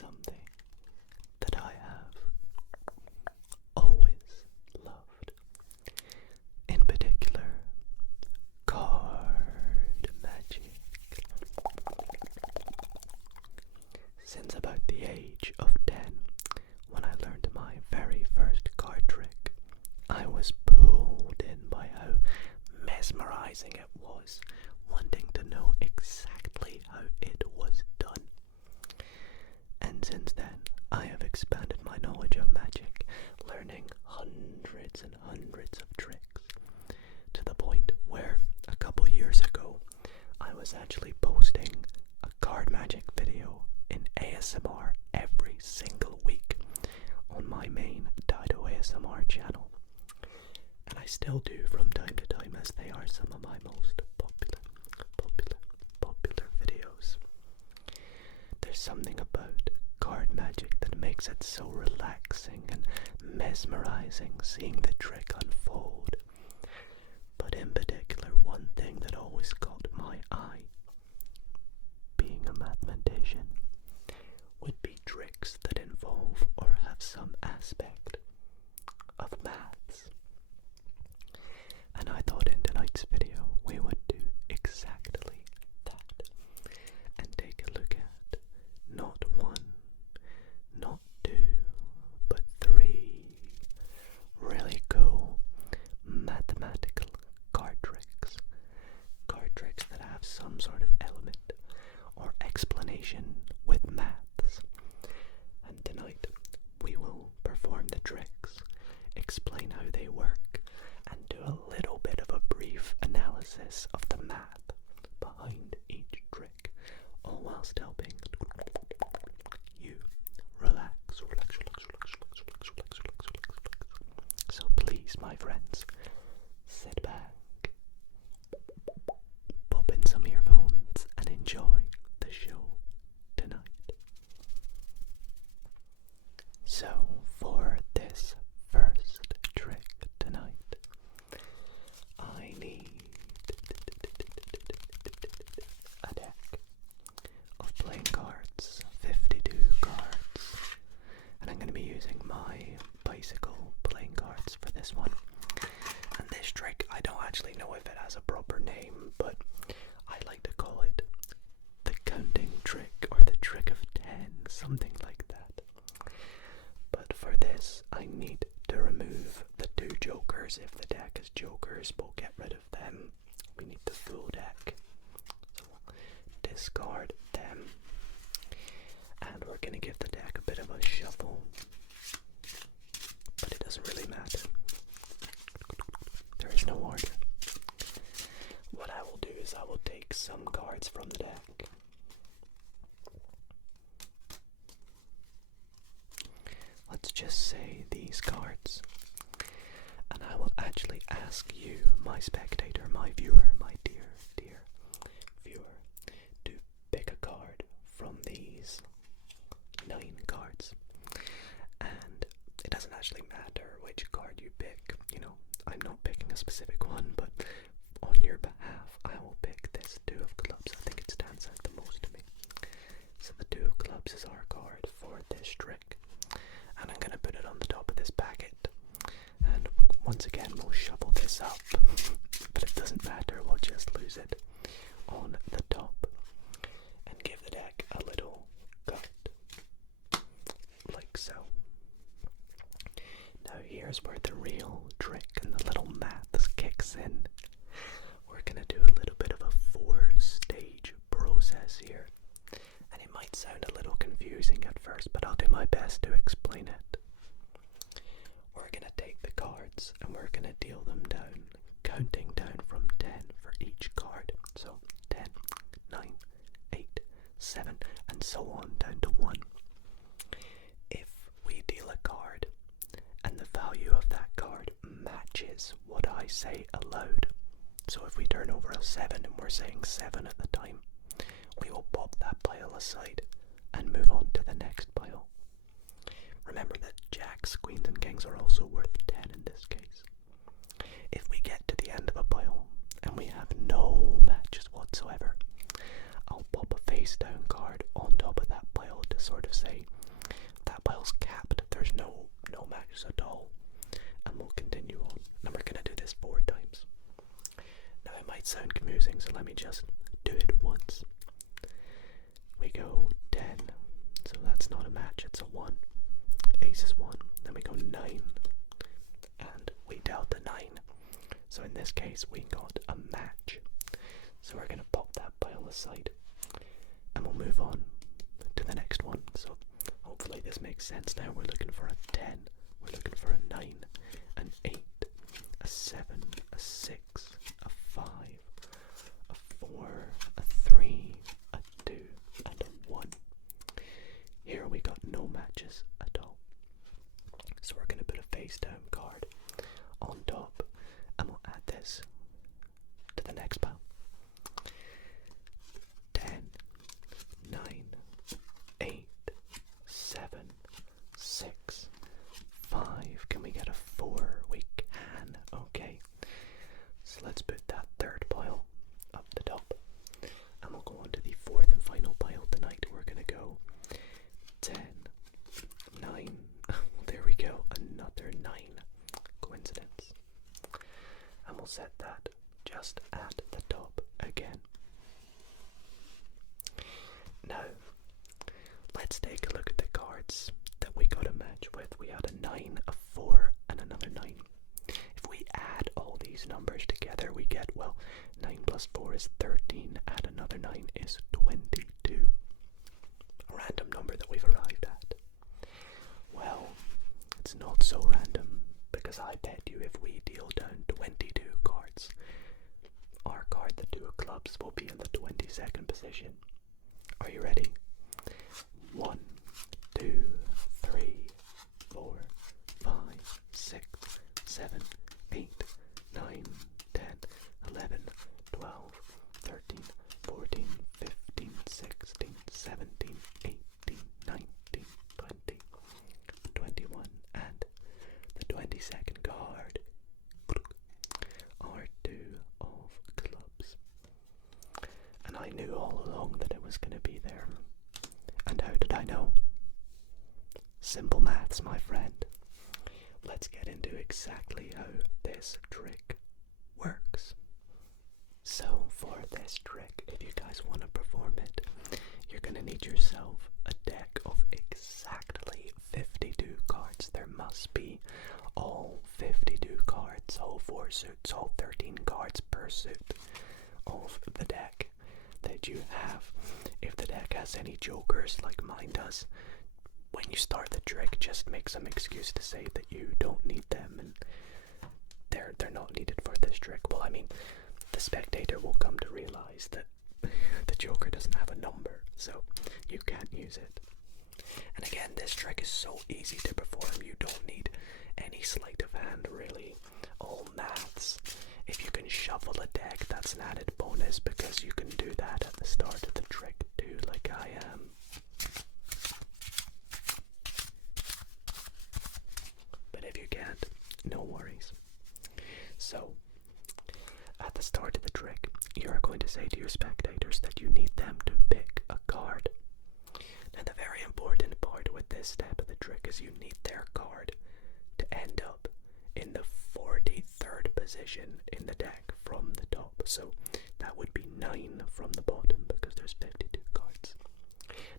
something that I have always loved. In particular, card magic. Since about the age of 10, when I learned my very first card trick, I was pulled in by how mesmerizing it was, wanting to know exactly how it was done. And since then, I have expanded my knowledge of magic, learning hundreds and hundreds of tricks, to the point where a couple years ago, I was actually posting a card magic video in ASMR every single week on my main Dido ASMR channel. And I still do from time to time, as they are some of my most popular videos. There's something about card magic that makes it so relaxing and mesmerizing seeing the trick unfold. But in particular, one thing that always caught my eye, being a mathematician, would be tricks that involve or have some aspect of maths. And I thought in tonight's video we would do exactly that, and take a look at not one, not two, but three really cool mathematical card tricks. Card tricks that have some sort of element or explanation with maths. And tonight we will perform the tricks, explain how they work, and do a little bit of a brief analysis of the math behind each trick, all whilst helping you relax. So please, my friends, sit back, pop in some earphones, and enjoy the show tonight. So, for this first trick tonight, I need a deck of playing cards, 52 cards, and I'm going to be using my bicycle playing cards for this one. And this trick, I don't actually know if it has a proper name, but I like to call it the counting trick or the trick of 10, something like that. But for this, I need to remove the 2 jokers. If the deck is jokers, we'll get rid of them. We need the full deck, so we'll discard them, and we're going to give the deck a bit of a shuffle, but it doesn't really matter. There is no order. What I will do is I will take some cards from the deck, let's just say these cards, and I will actually ask you, my spectator, my viewer, my dear viewer, to pick a card from these 9 cards. And it doesn't actually matter which card you pick, I'm not picking a specific one, but on your behalf I will pick this 2 of clubs. I think it stands out the most to me. So the 2 of clubs is our card for this trick, and I'm going to put it on the top of this packet, and once again we'll shuffle this up, but it doesn't matter, we'll just lose it on the top and give the deck a little cut, like so. Now here's where the real trick and the little maths kicks in. We're going to do a little bit of a 4-stage process here, and it might sound a little confusing at first, but I'll do my best to explain it. We're going to take the cards and we're going to deal them down, counting down from 10 for each card. So 10, 9, 8, 7, and so on down to 1. If we deal a card and the value of that card matches what I say aloud, so if we turn over a 7 and we're saying 7 at the time, we will pop that pile aside and move on to the next pile. Remember that jacks, queens and kings are also worth 10 in this case. If we get to the end of a pile and we have no matches whatsoever, I'll pop a face down card on top of that pile to sort of say just do it once. We go 10, so that's not a match, it's a 1. Ace is 1, then we go 9, and we dealt the 9. So in this case, we got a match. So we're going to pop that pile aside, and we'll move on to the next one. So hopefully this makes sense now. We're looking for a 10, we're looking for a 9, an 8, a 7, a 6, a 5, a 4, a 3, a 2, and a 1. Here we got no matches at all. So we're going to put a face down card on top, and we'll add this to the next pile. 10, 9, 8, 7, 6, 5. Can we get a 4? We can. Okay. So let's put that third pile up the top, and we'll go on to the fourth and final pile tonight. We're going to go 10, 9. There we go. Another 9. Coincidence. And we'll set that just at the top again. Now, let's take a look at the cards that we got a match with. We had a 9, a 4, and another 9. If we add all these numbers together, we get, well, 9 plus 4 is 13, add another 9 is 22. A random number that we've arrived at. Well, it's not so random, because I bet you if we deal down 22 cards, our card, the 2 of clubs, will be in the 22nd position. Are you ready? 1, 2, 3, 4, 5, 6, 7, 8, 9, 10, 11, 12, 13, 14, 15, 16, 17, 18, 19, 20, 21, and the 22nd card, our 2 of clubs. And I knew all along that it was going to be there. And how did I know? Simple maths, my friend. Let's get into exactly how this trick works. So for this trick, if you guys want to perform it, you're going to need yourself a deck of exactly 52 cards. There must be all 52 cards, all 4 suits, all 13 cards per suit of the deck that you have. If the deck has any jokers like mine does, when you start the trick, just make some excuse to say that you don't need them and they're not needed for this trick. Well, I mean, the spectator will come to realize that the joker doesn't have a number, so you can't use it. And again, this trick is so easy to perform, you don't need any sleight of hand, really. All maths. If you can shuffle a deck, that's an added bonus, because you can do that at the start of the trick too, like I am. But if you can't, no worries. So, at the start of the trick, you are going to say to your spectators that you need them to pick a card. Now, the very important part with this step of the trick is you need their card to end up in the 43rd position in the deck from the top. So that would be 9 from the bottom, because there's 52 cards.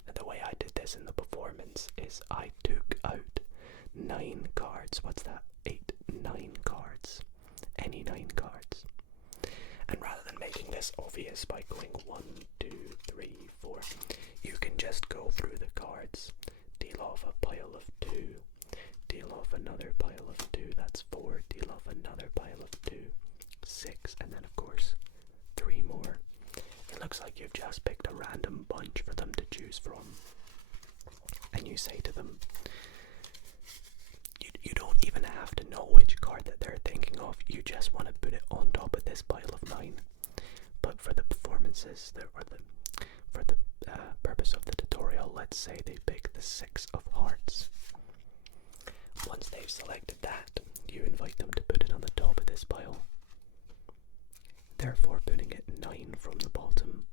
Now, the way I did this in the performance is I took out 9 cards. What's that? 8, 9 cards. Any 9 cards. And rather than making this obvious by going 1, 2, 3, 4, you can just go through the cards, deal off a pile of 2, deal off another pile of 2, that's 4, deal off another pile of 2, 6, and then of course 3 more. It looks like you've just picked a random bunch for them to choose from. And you say to them, you don't even have to know which card that they're thinking of, you just want to put it on top of this pile of 9. But for the performances, for the purpose of the tutorial, let's say they pick the 6 of hearts. Once they've selected that, you invite them to put it on the top of this pile, therefore putting it 9 from the bottom.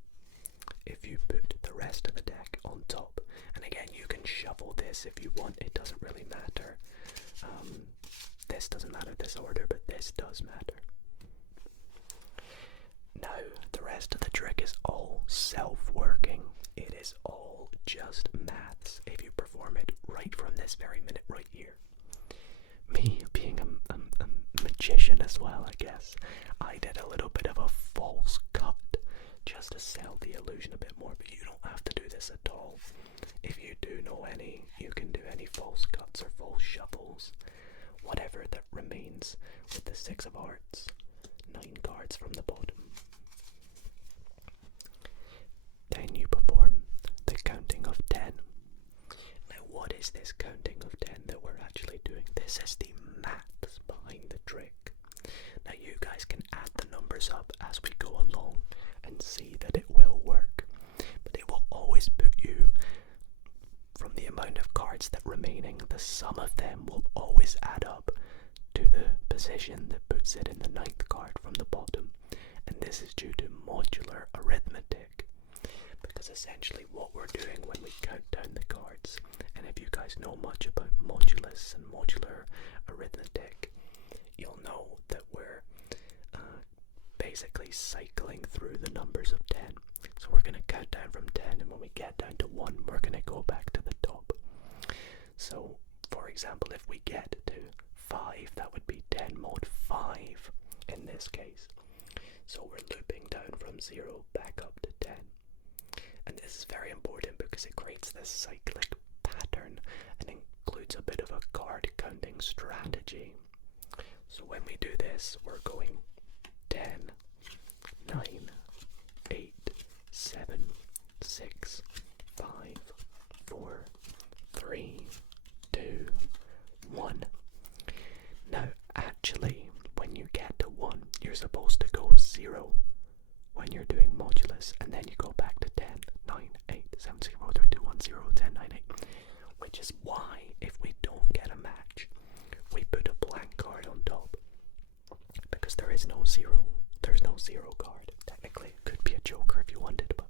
If you put the rest of the deck on top, and again, you can shuffle this if you want, it doesn't really matter. This doesn't matter, this order, but this does matter. Now, the rest of the trick is all self-working. It is all just maths if you perform it right from this very minute right here. Me being a magician as well, I guess, I did a little bit of a false cut just to sell the illusion a bit more, but you don't have to do this at all. If you do know any, you can do any false cuts or false shuffles, whatever that remains with the Six of Hearts, 9 cards from the bottom. Then you perform the counting of 10. Now what is this counting of 10 that we're actually doing? This is the maths behind the trick. Now you guys can add the numbers up as we go along and see that it will work. But it will always put you, from the amount of cards that remaining, the sum of them will always add up to the position that puts it in the 9th card from the bottom. And this is due to modular arithmetic. Because essentially what we're doing when we count down the cards, and if you guys know much about modulus and modular arithmetic, you'll know that we're basically cycling through the numbers of 10. So we're going to count down from 10, and when we get down to 1, we're going to go back to the top. So, for example, if we get to 5, that would be 10 mod 5 in this case. So we're looping down from 0 back up to 10. And this is very important because it creates this cyclic pattern and includes a bit of a card counting strategy. So when we do this, we're going 10, 9, 8, 7, 6, 5, 4, 3, 2, 1. Now, actually, when you get to 1, you're supposed to go 0 when you're doing modulus, and then you go back to 10, 9, 8, 7, 6, 5, 4, 3, 2, 1, 0, 10, 9, 8. Which is why, if we don't get a match, we put a blank card on top. Because there is no 0. There's no 0 card. Technically, it could be a joker if you wanted, but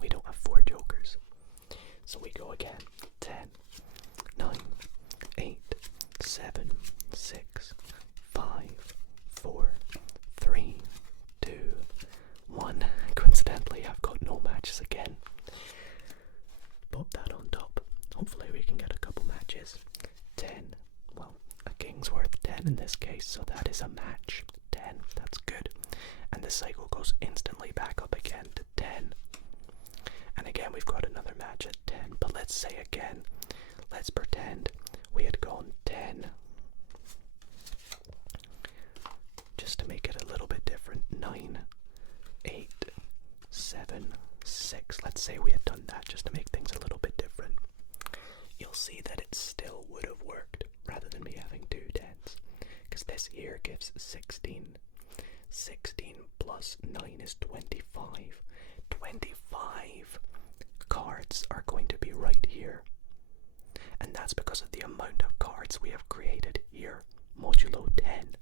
we don't have 4 jokers. So we go again. 10, 9, 8, 7, 6, 5, 4, 3, 2, 1. Coincidentally, I've got no matches again. Pop that on top. Hopefully we can get a couple matches. 10. Well, a king's worth 10 in this case, so that is a match. 10. That's good. And the cycle goes instantly back up again to 10. And again, we've got another match at 10. But let's say again, let's pretend we had gone 10. Just to make it a little bit different. 9, 8, 7, 6. Let's say we had done that just to make things a little bit different. You'll see that it still would have worked rather than me having 2 10s. Because this here gives 16. 16 plus 9 is 25. 25 cards are going to be right here. And that's because of the amount of cards we have created here, modulo 10.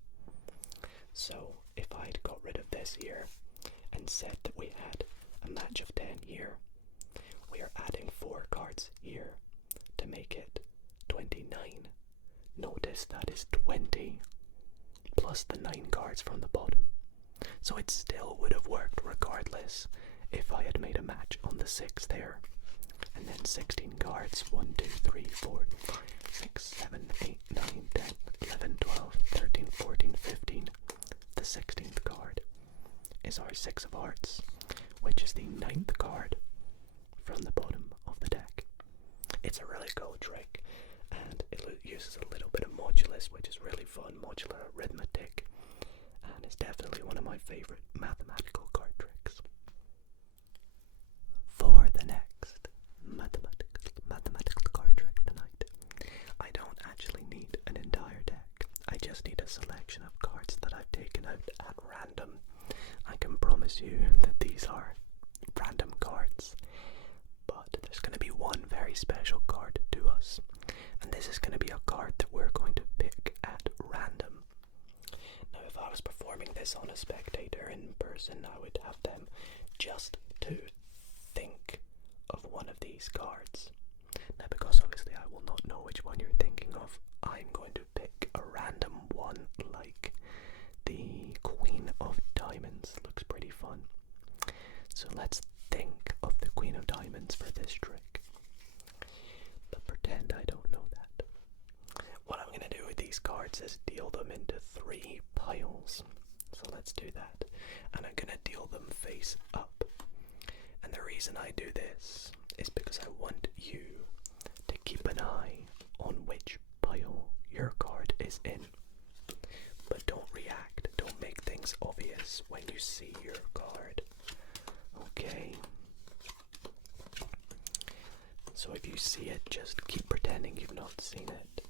So if I'd got rid of this here and said that we had a match of 10 here, we are adding 4 cards here to make it 29. Notice that is 20 plus the 9 cards from the bottom. So it still would have worked regardless if I had made a match on the 6 there. And then 16 cards, 1, 2, 3, 4, 5, 6, 7, 8, 9, 10, 11, 12, 13, 14, 15. The 16th card is our Six of Hearts, which is the 9th card from the bottom of the deck. It's a really cool trick, and it uses a little bit of modulus, which is really fun, modular arithmetic, and it's definitely one of my favorite mathematical card tricks. For the next mathematical card trick tonight, I don't actually need an entire deck. I just need a selection of cards that I've taken out at random. I can promise you that these are random cards, but there's going to be one very special card to us, and this is going to be a card that we're going to pick at random. Now, if I was performing this on a spectator in person, I would have them just to think of one of these cards. Now, because obviously I will not know which one you're thinking of, I'm going to pick a random one, like the Queen of Diamonds. Looks pretty fun. So let's think of the Queen of Diamonds for this trick. But pretend I don't know that. What I'm going to do with these cards is deal them into 3 piles. So let's do that. And I'm going to deal them face up. And the reason I do this is because I want you to keep an eye on which pile your card is in. But don't react, don't make things obvious when you see your card. Okay? So if you see it, just keep pretending you've not seen it.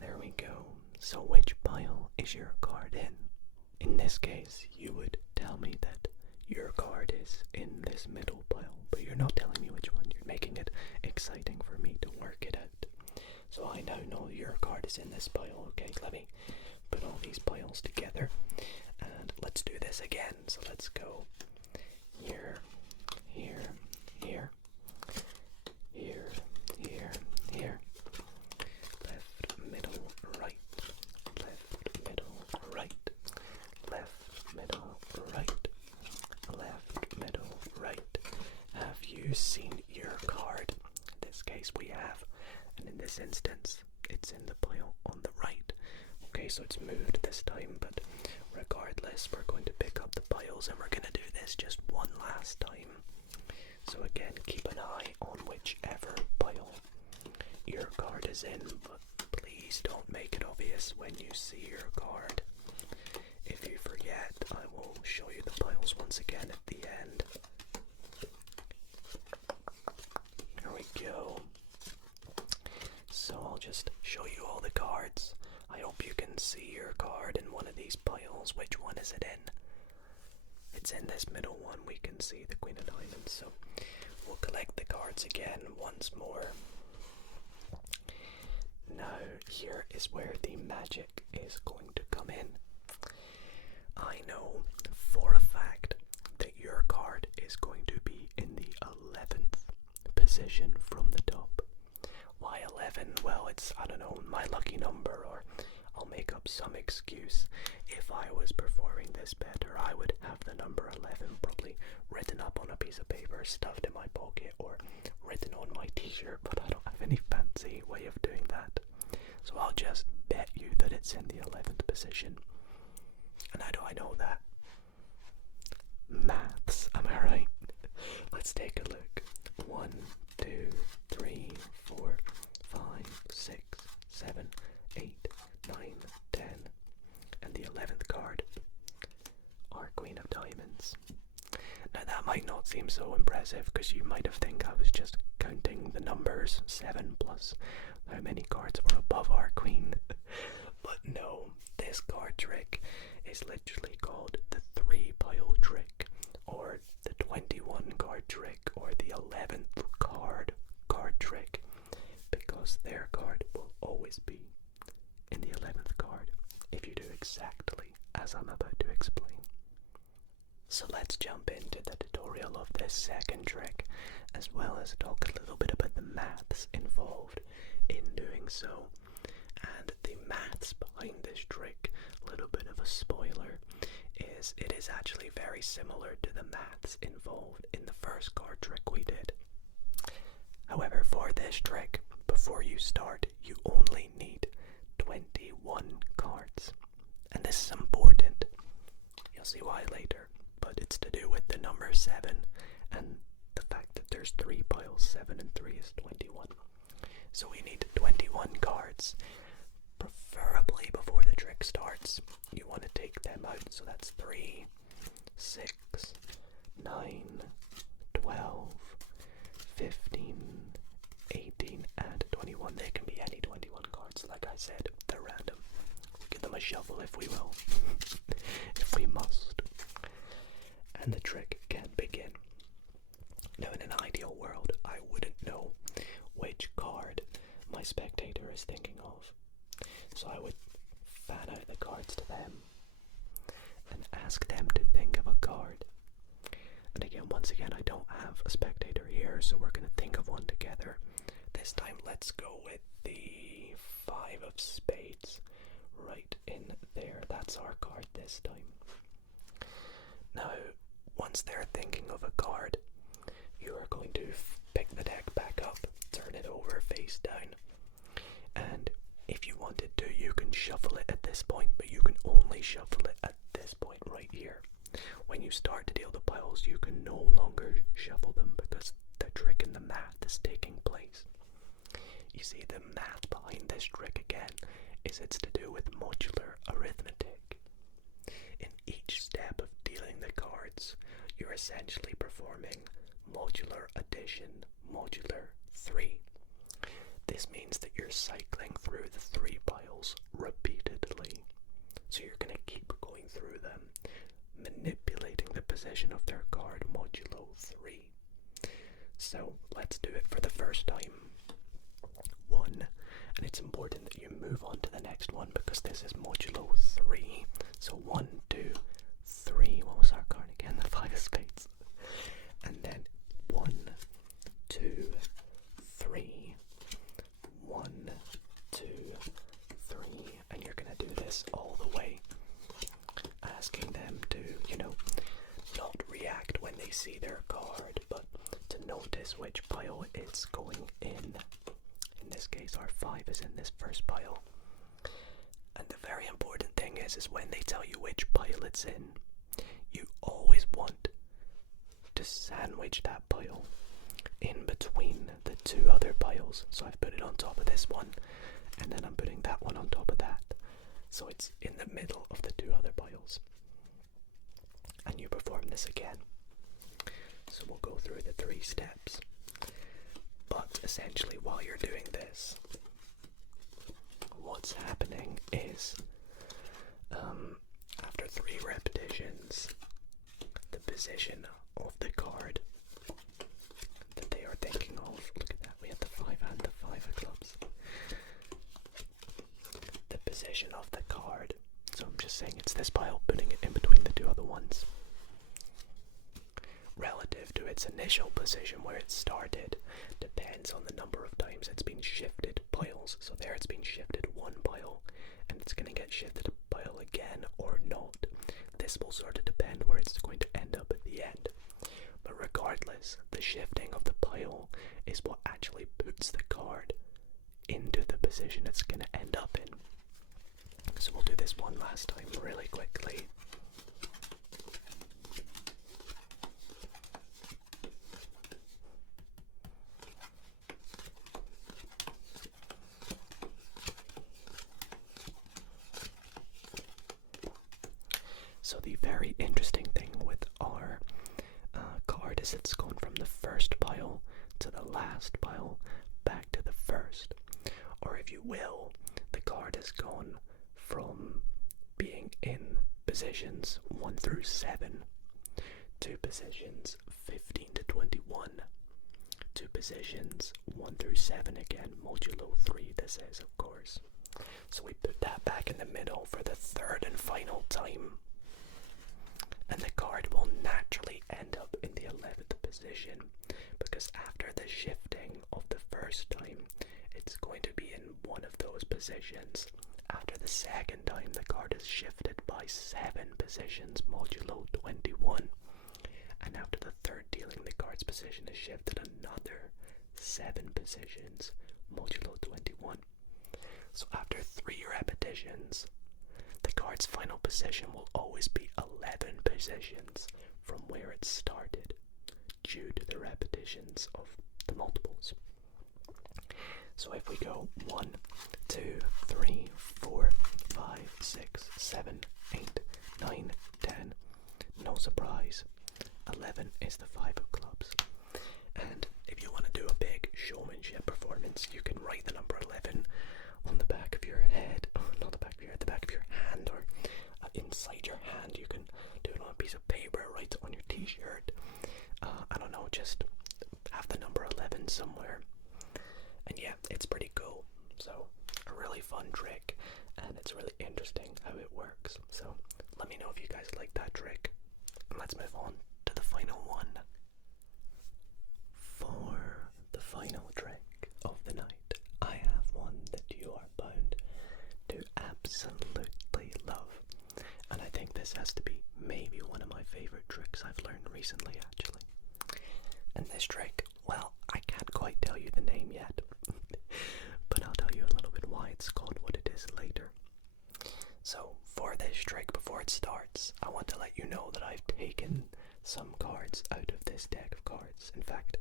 There we go. So which pile is your card in? In this case, you would tell me that your card is in this middle pile, but you're not telling me which one. You're making it exciting for me to work it out. So I now know your card is in this pile. Okay, let me put all these piles together and let's do this again. So let's go here, here, here, here, here, here. Left, middle, right. Left, middle, right. Left, middle, right. Left, middle, right. Have you seen your card? In this case we have, and in this instance it's in the pile on the right. Okay, so it's moved this time, but regardless we're going to pick up the piles and we're going to do this just one last time. So again, keep an eye on whichever pile your card is in, but please don't make it obvious when you see your card. If you forget, I will show you the piles once again at the end. Here we go. So I'll just show you all the cards. I hope you can see your card in one of these piles. Which one is it in? It's in this middle one. We can see the Queen of Diamonds. So we'll collect the cards again once more. Now here is where the magic is going to come in. I know for a fact that your card is going to be in the 11th position from the top. Why 11? Well, it's, I don't know, my lucky number, or I'll make up some excuse. If I was performing this better, I would have the number 11 probably written up on a piece of paper, stuffed in my pocket, or written on my t-shirt, but I don't have any fancy way of doing that. So I'll just bet you that it's in the 11th position. And how do I know that? Maths, am I right? Let's take a look. 1, 2, 3, 4, 5, 6, 7, 8, 9, 10. And the 11th card, our Queen of Diamonds. Now that might not seem so impressive because you might have think I was just counting the numbers 7 plus how many cards were above our Queen. But no, this card trick is literally called the 3-pile trick, or the 21 card trick, or the 11th card trick, because their card will always be in the 11th card if you do exactly as I'm about to explain. So let's jump into the tutorial of this second trick, as well as talk a little bit about the maths involved in doing so. And the maths behind this trick, a little bit of a spoiler, is it is actually very similar to the maths involved in the first card trick we did. However, for this trick, before you start, you only need 21 cards. And this is important. You'll see why later, but it's to do with the number 7 and the fact that there's 3 piles. 7 and 3 is 21. So we need 21 cards. Preferably before the trick starts, you want to take them out. So that's 3, 6, 9, 12, 15, 18, and 21. They can be any 21 cards. Like I said, they're random. We'll give them a shuffle if we will. If we must. And the trick can begin. Now, in an ideal world, I wouldn't know which card my spectator is thinking of. So I would fan out the cards to them and ask them to think of a card. And again, once again, I don't have a spectator here, so we're going to think of one together. This time, let's go with the 5 of spades. right in there. That's our card this time. Now, once they're thinking of a card, you are going to pick the deck back up, turn it over face down, and if you wanted to, you can shuffle it at this point, but you can only shuffle it at this point right here. When you start to deal the piles, you can no longer shuffle them because the trick in the math is taking place. You see, the math behind this trick again is it's to do with modular arithmetic. In each step of dealing the cards, you're essentially performing modular addition, modular 3. This means that you're cycling through the 3 piles repeatedly. So you're going to keep going through them, manipulating the position of their card modulo 3. So let's do it for the first time. 1, and it's important that you move on to the next one because this is modulo 3. So 1, 2, 3. What was our card again? The 5 of spades. And then 1, 2, 3. 1, 2, 3. And you're gonna do this all the way, asking them to, not react when they see their card, but to notice which pile it's going in. In this case, our 5 is in this first pile. And the very important thing is when they tell you which pile it's in, you always want to sandwich that pile in between the 2 other piles. So I've put it on top of this one, and then I'm putting that one on top of that. So it's in the middle of the 2 other piles. And you perform this again. So we'll go through the 3 steps. But essentially, while you're doing this, what's happening is, after 3 repetitions, the position of the card that they are thinking of, look at that, we have the 5 and the 5 of clubs. The position of the card, so I'm just saying it's this pile, putting it in between the 2 other ones, relative to its initial position where it started, depends on the number of times it's been shifted piles. So there it's been shifted 1 pile, and it's going to get shifted a pile again or not. This will sort of depend where it's going to end up at the end. But regardless, the shifting of the pile is what actually puts the card into the position it's going to end up in. So we'll do this one last time really quickly. So the very interesting thing with our card is it's going from the first pile to the last pile back to the first. Or if you will, the card has gone from being in positions 1 through 7 to positions 15 to 21 to positions 1 through 7 again, modulo 3 this is, of course. So we put that back in the middle for the 3rd and final time. And the card will naturally end up in the 11th position because after the shifting of the first time, it's going to be in one of those positions. After the second time, the card is shifted by 7 positions, modulo 21. And after the 3rd dealing, the card's position is shifted another 7 positions, modulo 21. So after 3 repetitions, the card's final position will always be 11 positions from where it started due to the repetitions of the multiples. So if we go 1, 2, 3, 4, 5, 6, 7, 8, 9, 10, no surprise, 11 is the 5 of clubs. And if you want to do a big showmanship performance, you can write the number 11 on the back of your head, not the back of your head, the back of your hand, or inside your hand. You can do it on a piece of paper, write it on your t-shirt. I don't know, just have the number 11 somewhere. And yeah, it's pretty cool. So, a really fun trick, and it's really interesting how it works. So, let me know if you guys like that trick. And let's move on to the final one. For the final trick of the night, I have one that you are bound to absolutely maybe one of my favorite tricks I've learned recently, actually. And this trick, well, I can't quite tell you the name yet, but I'll tell you a little bit why it's called what it is later. So, for this trick, before it starts, I want to let you know that I've taken some cards out of this deck of cards. In fact,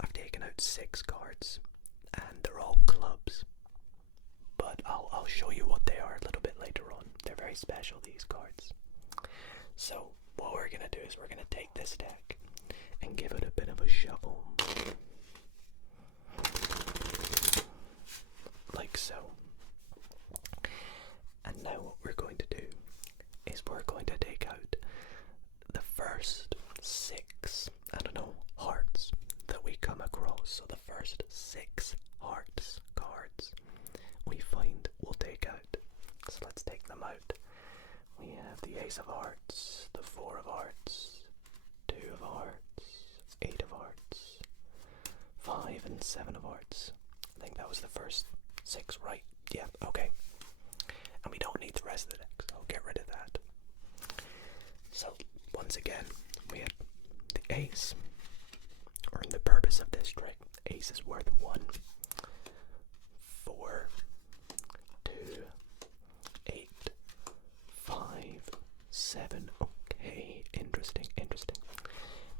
I've taken out 6 cards, and they're all clubs. But I'll show you what they are a little bit later on. They're very special, these cards. So, what we're going to do is we're going to take this deck and give it a bit of a shuffle. Like so. And now what we're going to do is we're going to take out the first 6, hearts that we come across. So the first 6 hearts cards we find we'll take out. So let's take them out. We have the Ace of Hearts, the 4 of Hearts, 2 of Hearts, 8 of Hearts, 5 and 7 of Hearts. I think that was the first 6, right? Yeah, okay. And we don't need the rest of the deck, so I'll get rid of that. So, once again, we have the Ace, or in the purpose of this trick, Ace is worth 1, 4, 2, 8, 5, 7. Okay, interesting.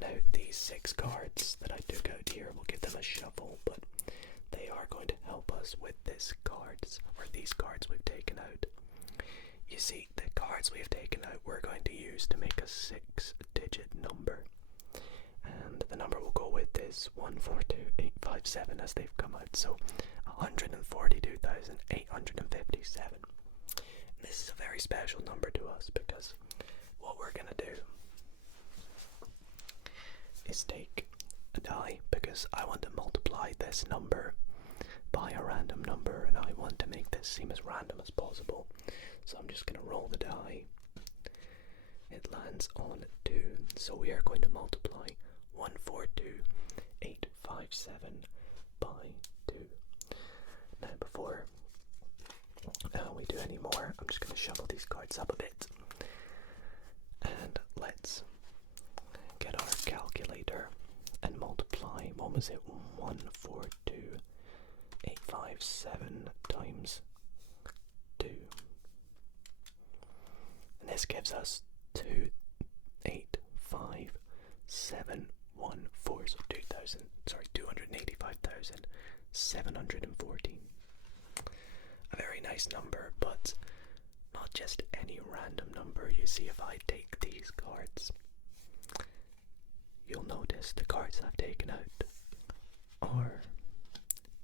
Now, these 6 cards that I took out here, we'll give them a shuffle, but they are going to help us with these cards we've taken out. You see, the cards we've taken out we're going to use to make a 6-digit number. And the number we'll go with is 142857 as they've come out. So 142,857. This is a very special number to us because what we're going to do is take a die, because I want to multiply this number by a random number and I want to make this seem as random as possible. So I'm just going to roll the die. It lands on 2, so we are going to multiply 142,857 by 2. Now before we do any more, I'm just going to shuffle these cards up a bit. And let's get our calculator and multiply, what was it, 142,857 times 2. And this gives us 285,714, so 285,714. A very nice number, but not just any random number. You see, if I take these cards, you'll notice the cards I've taken out are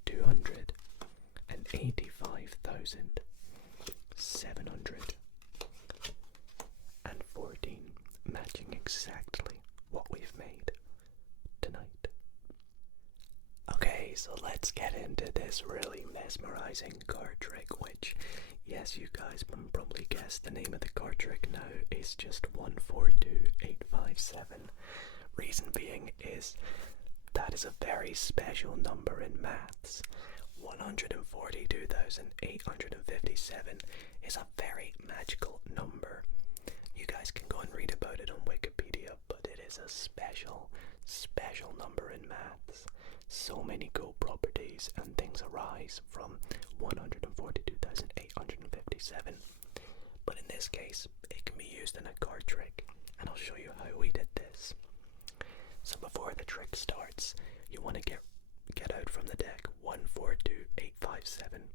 285,714, matching exactly what we've made tonight. Okay, so let's get into this really mesmerizing card trick, which, yes, you guys probably guessed the name of the card trick now is just 142,857. Reason being is that is a very special number in maths. 142,857 is a very magical number. You guys can go and read about it on Wikipedia, but it is a special number in maths. So many cool properties and things arise from 142,857. But in this case, it can be used in a card trick, and I'll show you how we did this. So before the trick starts, you want to get out from the deck 142,857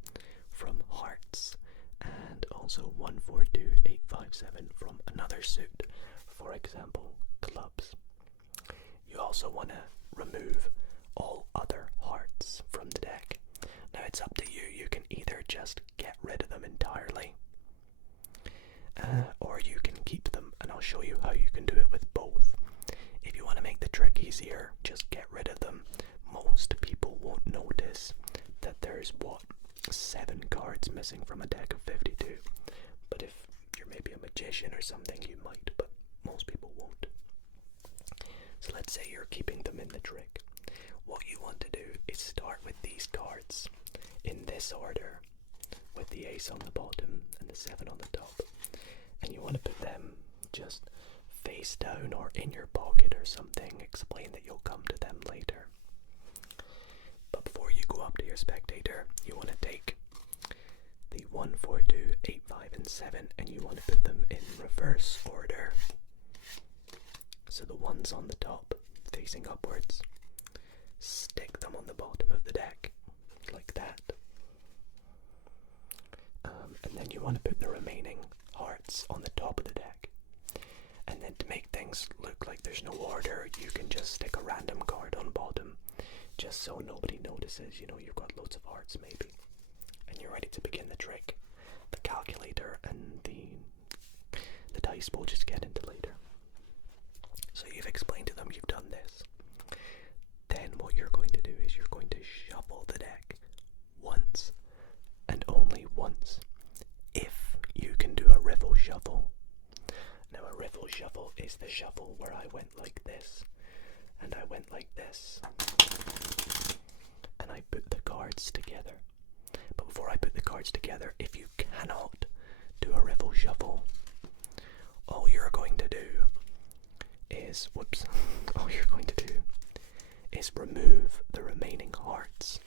from hearts, and also 142,857 from another suit, for example, clubs. You also want to remove all other hearts from the deck. Now it's up to you. You can either just get rid of them entirely, or you can keep them, and I'll show you how you can do it with both. If you want to make the trick easier, just get rid of them. Most people won't notice that there's 7 cards missing from a deck of 52. But if you're maybe a magician or something, you might, but most people won't. So let's say you're keeping them in the trick. What you want to do is start with these cards in this order, with the ace on the bottom and the 7 on the top. And you want to put them just face down or in your pocket or something. Explain that you'll come to them later. But before you go up to your spectator, you want to take the 1, 4, 2, 8, 5, and 7, and you want to put them in reverse order. So the ones on the top, facing upwards, stick them on the bottom of the deck, like that. And then you want to put the remaining hearts on the top of the deck. And then to make things look like there's no order, you can just stick a random card on bottom, just so nobody notices, you know, you've got loads of hearts maybe. And you're ready to begin the trick. The calculator and the dice we'll just get into later. So you've explained to them you've done this. Then what you're going to do is you're going to shuffle the deck once and only once. If you can do a riffle shuffle. Now a riffle shuffle is the shuffle where I went like this, and I went like this, and I put the cards together. But before I put the cards together, if you cannot do a riffle shuffle, all you're going to do is, all you're going to do is remove the remaining hearts.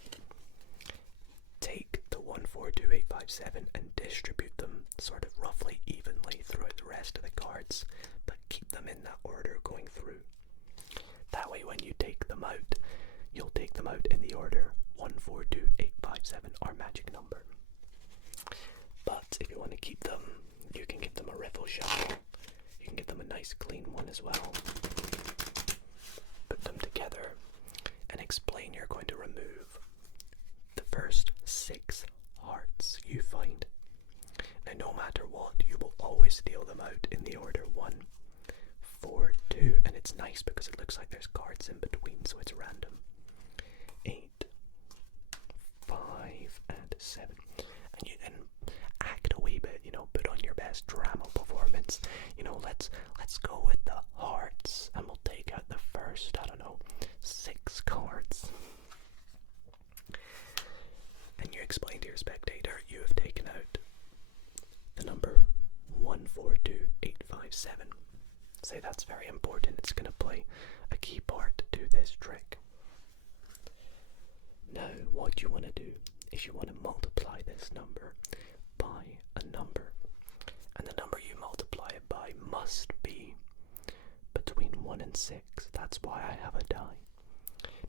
Take the 1, 4, 2, 8, 5, 7 and distribute them sort of roughly evenly throughout the rest of the cards, but keep them in that order going through. That way when you take them out, you'll take them out in the order 1, 4, 2, 8, 5, 7, our magic number. But if you want to keep them, you can give them a riffle shuffle. You can give them a nice clean one as well. Put them together and explain you're going to remove the first 6 hearts you find. Now no matter what, you will always deal them out in the order 1, 4, 2, and it's nice because it looks like there's cards in between, so it's random. 8, 5, and 7. And you then act a wee bit, you know, put on your best drama performance. You know, let's go with the hearts, and we'll take out the first, 6 cards. And you explain to your spectator you have taken out the number 1, 4, 2, 8, 5, 7. Say that's very important. It's going to play a key part to this trick. Now, what you want to do is you want to multiply this number by a number. And the number you multiply it by must be between 1 and 6. That's why I have a die.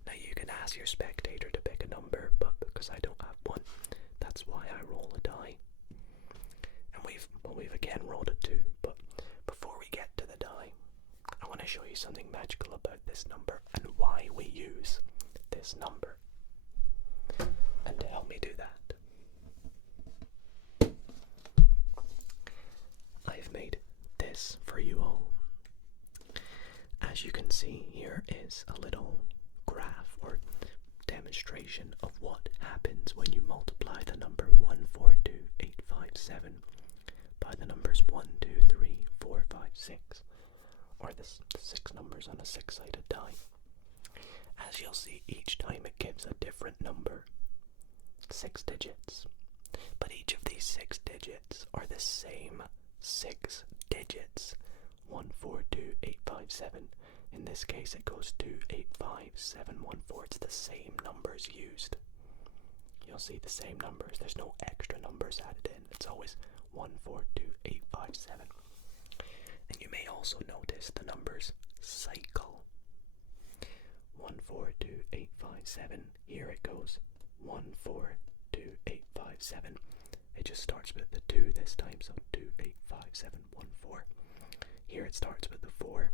Now you can ask your spectator to pick a number, but because I don't have one, that's why I roll a die. And we've again rolled a 2, but before we get to the die, I want to show you something magical about this number and why we use this number. And to help me do that, I've made this for you all. As you can see, here is a little graph or demonstration of what happens when you multiply the number 1, 4, 2, 8, 5, 7 by the numbers 1, 2, 3, 4, 5, 6, or the 6 numbers on a 6-sided die. As you'll see, each time it gives a different number, 6 digits, but each of these 6 digits are the same 6 digits. 1, 4, 2, 8, 5, 7. In this case it goes 2, 8, 5, 7, 1, 4. It's the same numbers used. You'll see the same numbers. There's no extra numbers added in. It's always 1, 4, 2, 8, 5, 7. And you may also notice the numbers cycle. 1, 4, 2, 8, 5, 7. Here it goes 1, 4, 2, 8, 5, 7. It just starts with the 2 this time, so 2, 8, 5, 7, 1, 4. Here it starts with the 4,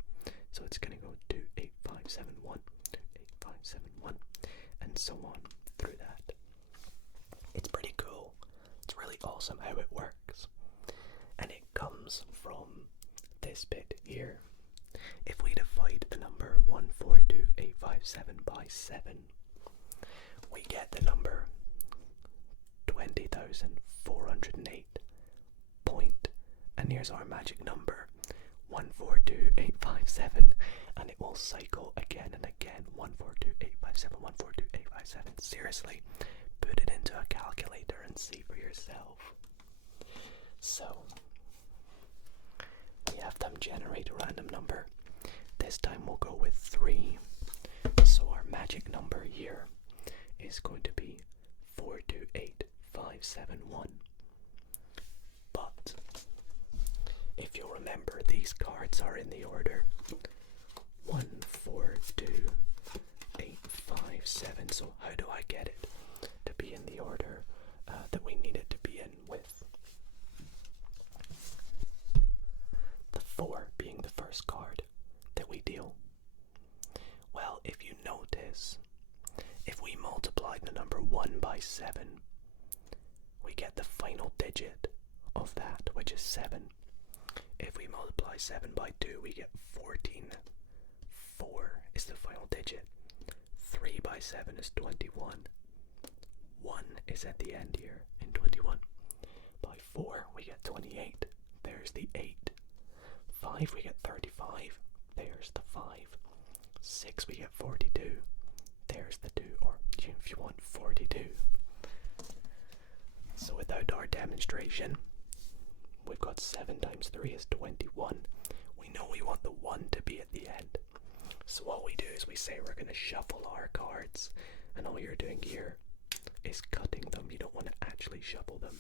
so it's going to go 2, 8, 5, 7, 1, 2, 8, 5, 7, 1, and so on through that. It's pretty cool. It's really awesome how it works. And it comes from this bit here. If we divide the number 1, 4, 2, 8, 5, 7 by 7, we get the number 20,408 point, and here's our magic number 1, 4, 2, 8, 5, 7, and it will cycle again and again. 1, 4, 2, 8, 5, 7, 1, 4, 2, 8, 5, 7. Seriously, put it into a calculator and see for yourself. So we have them generate a random number. This time we'll go with 3. So our magic number here is going to be 428571. But if you'll remember, these cards are in the order 1, 4, 2, 8, 5, 7. So how do I get it to be in the order that we need it to be in, with the 4 being the first card that we deal? Well, if you notice, if we multiply the number 1 by 7, we get the final digit of that, which is 7. If we multiply 7 by 2, we get 14. 4 is the final digit. 3 by 7 is 21. 1 is at the end here in 21. By 4 we get 28. There's the 8. 5 we get 35. There's the 5. 6 we get 42. There's the 2, or if you want, 42. So without our demonstration, we've got 7 times 3 is 21. We know we want the 1 to be at the end. So what we do is we say we're going to shuffle our cards, and all you're doing here is cutting them. You don't want to actually shuffle them.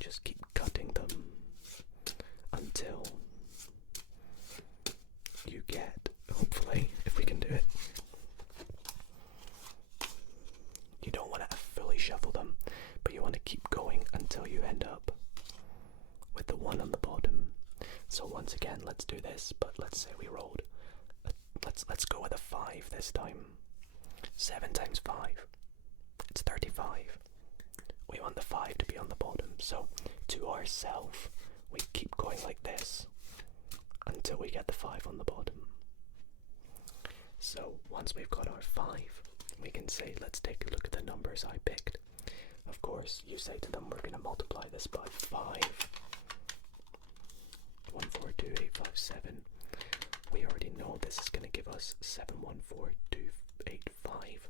Just keep cutting them until you get, hopefully, if we can do it. You don't want to fully shuffle them, but you want to keep going until you end up with the 1 on the bottom. So once again, let's do this, but let's say we rolled. Let's go with a 5 this time. 7 times 5. It's 35. We want the 5 to be on the bottom. So to ourselves, we keep going like this until we get the 5 on the bottom. So once we've got our 5, we can say, let's take a look at the numbers I picked. Of course, you say to them, we're going to multiply this by 5. 142857. We already know this is going to give us 714285.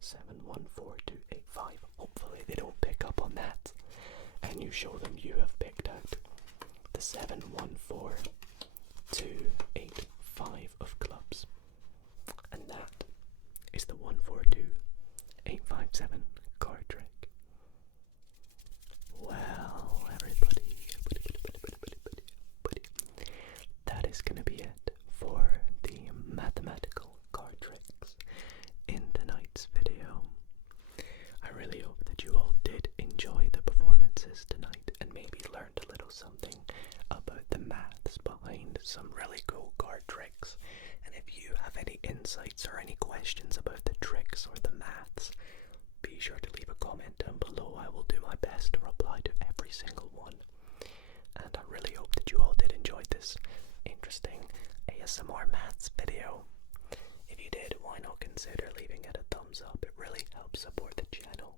714285. Hopefully they don't pick up on that, and you show them you have picked out the 714285 of clubs, and that is the 142857 card trick. Well, everybody, that is going to be it for the mathematical card tricks in tonight's video. I really hope that you all did enjoy the performances tonight and maybe learned a little something about the maths behind some really cool card tricks. And if you have any insights or any questions about the tricks or the maths, be sure to leave a comment down below. I will do my best to reply to every single one. And I really hope that you all did enjoy this interesting ASMR maths video. If you did, why not consider leaving it a thumbs up? It really helps support the channel.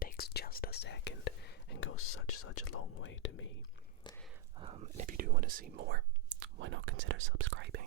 Takes just a second and goes such a long way to me. And if you do want to see more, why not consider subscribing?